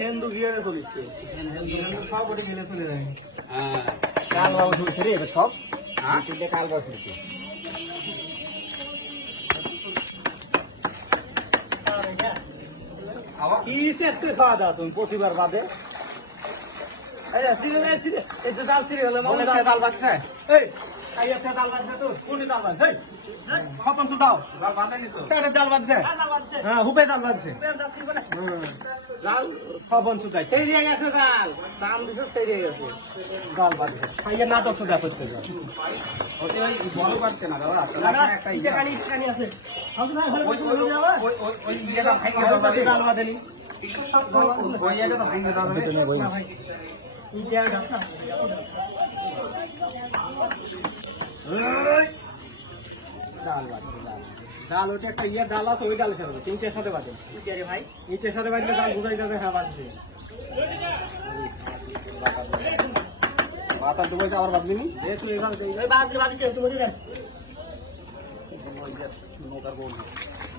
হিন্দু গিয়ে চলিচ্ছে সব ওটি গেলে চলে যায় কাল বাবু শুনছে রে সব কাল বাবু শুনছে কি একটু খাওয়া দাও তুমি প্রতিবার বাদে জাল ছিঁড়ে গেল জাল বাজছে জাল বাজছে তোর কোন জাল বাজছে খতম তো দাও জাল বাঁধেনি তো জাল বাজছে হ্যাঁ হুপে জাল বাজছে জাল খবন সুদাই তৈরি হয়ে গেছে জাল দাম দিছে তৈরি হয়ে গেছে জাল বাজছে খাইয়ে নাটক সুদা করতে যাও ওতে ওই বড় বাজছে না দাদা একটা ইকানি আছে ওই ইয়েটা ভাঙে জাল বাঁধেনি ওই ইয়েটা তো ভাঙে জাল বাঁধেনি ডাল ওটা একটা ইয়ে ডাল আছে ওই ডালের সাথে তিনটের সাথে বাজে ভাই ইটের সাথে বাজলে ডাল বুঝাই যাবে হ্যাঁ বাজছে বাতার ডুবাইতে আবার বাজবি নি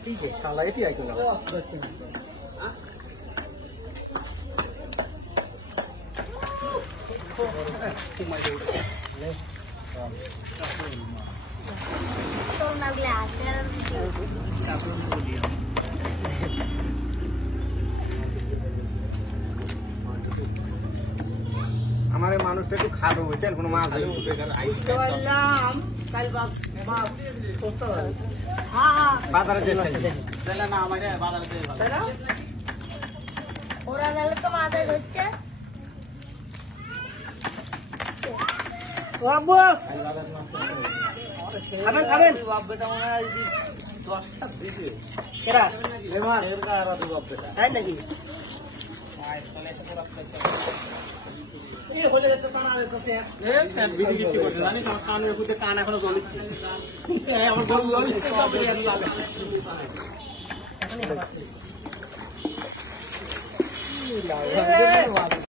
ঠিক আছে শালা এটি আইতো না আমার মানুষটা একটু খাটো হয়েছে কোনো মাছ বাজারে না আমাকে বাজারে ওরা গেলে তো মাথায় ধরছে খাবেন খাবেন তাই নাকি কান এখনো জ্বলিচ্ছে আমার গরু জ্বলিচ্ছে